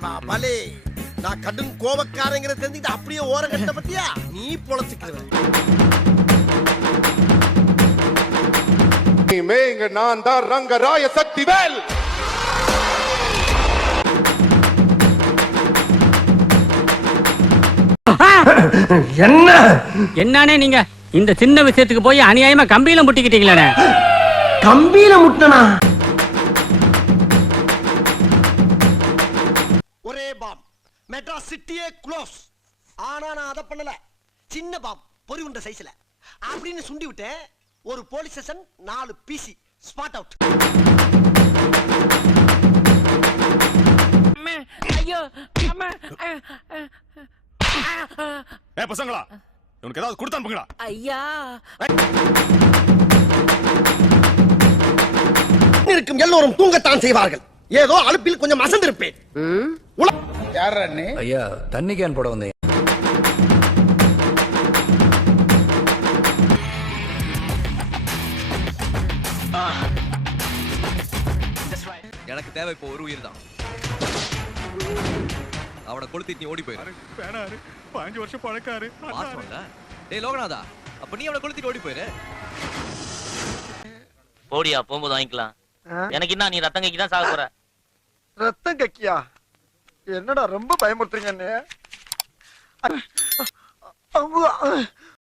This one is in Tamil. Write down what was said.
தேவா பலே. நான் கடும் கோபக்காரங்கிற தெரிஞ்சுக்கிட்டு அப்படியே ஓரம் கட்ட பத்தியா நீ பொழைச்சுக்கிற. இங்க நான் தான் ரங்கராய சக்திவேல். என்ன என்னன்னே நீங்க இந்த சின்ன விஷயத்துக்கு போய் அநியாயமா கம்பியில முட்டிக்கிட்டீங்களே. கம்பியில முட்டனா? ஒரே பாம் மெட்ராஸ் சிட்டியே க்ளோஸ். ஆனா நான் அதை பண்ணல. சின்ன பாம் பொறி உண்ட சைஸ்ல அப்படின்னு சுண்டி விட்டேன். ஒரு police station 4 PC spot out. ஐயோ அம்மா. பசங்களா உனக்கு ஏதாவது கொடுத்து அனுப்புங்கடா. ஐயா இருக்கும் எல்லோரும் தூங்கத்தான் செய்வார்கள். ஏதோ அலுப்பில் கொஞ்சம் அசந்திருப்பேன். ஐயா தண்ணி கேன் போட வந்தேன். எனக்கு தேவை இப்போ ஒரு உயிர் தான். அவனை கொளுத்திட்டு நீ ஓடி போயிரு. 5 வருஷம் பழக்காரு. டேய் லோகநாதா, அப்ப நீ அவனை கொளுத்திட்டு ஓடி போயிரு. போடியா, போகும்போது வாங்கிக்கலாம். எனக்கு என்ன, நீ ரத்தம் கைக்கு தான் சாக போற. ரத்தம் கக்கியா? என்னடா ரொம்ப பயமுறுத்துறீங்க.